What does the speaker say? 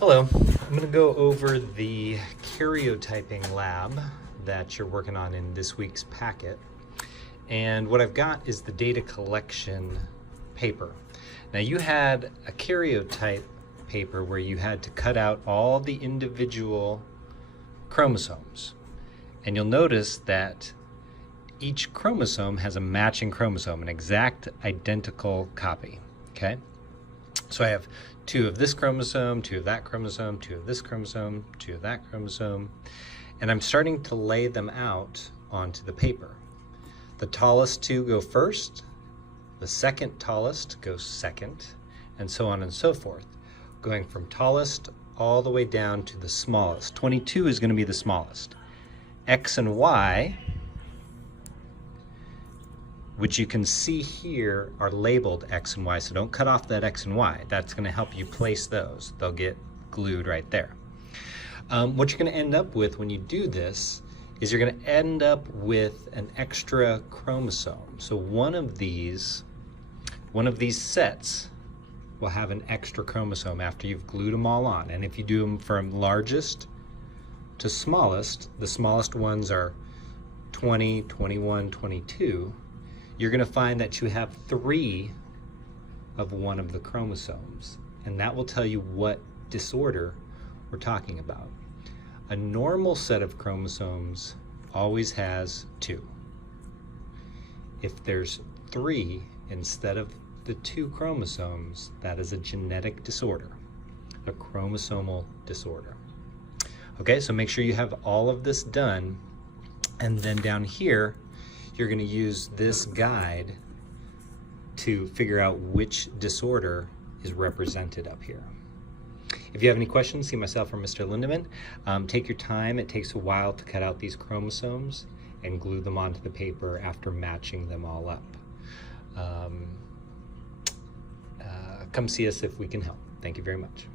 Hello, I'm going to go over the karyotyping lab that you're working on in this week's packet. And what I've got is the data collection paper. Now you had a karyotype paper where you had to cut out all the individual chromosomes. And you'll notice that each chromosome has a matching chromosome, an exact identical copy, okay? So I have 2 of this chromosome, 2 of that chromosome, 2 of this chromosome, 2 of that chromosome, and I'm starting to lay them out onto the paper. The tallest 2 go first, the second tallest goes second, and so on and so forth, going from tallest all the way down to the smallest. 22 is going to be the smallest. X and Y, which you can see here, are labeled X and Y, so don't cut off that X and Y. That's going to help you place those. They'll get glued right there. What you're going to end up with when you do this is you're going to end up with an extra chromosome. So one of these sets will have an extra chromosome after you've glued them all on. And if you do them from largest to smallest, the smallest ones are 20, 21, 22, you're going to find that you have 3 of one of the chromosomes, and that will tell you what disorder we're talking about. A normal set of chromosomes always has 2. If there's 3 instead of the 2 chromosomes, that is a genetic disorder, a chromosomal disorder. Okay, so make sure you have all of this done, and then down here, you're going to use this guide to figure out which disorder is represented up here. If you have any questions, see myself or Mr. Lindemann. Take your time. It takes a while to cut out these chromosomes and glue them onto the paper after matching them all up. Come see us if we can help. Thank you very much.